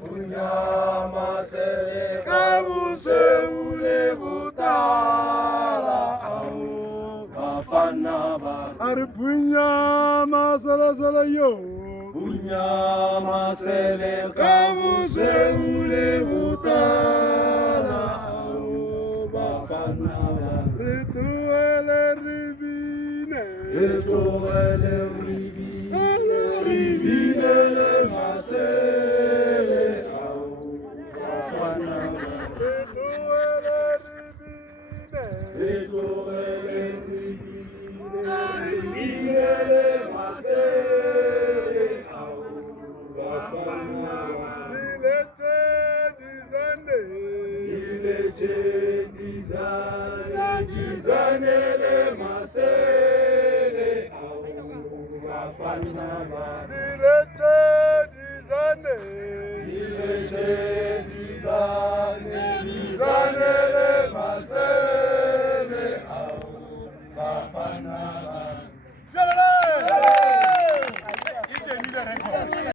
Punya masele kabuse ule butala au bafana ba. Are punya masala sala yo. Punya masele kabuse ule butala au bafana ba. Rituele ribine. Rituele ribine le masele au bafana ba. Rituele ribine le masele au bafana ba.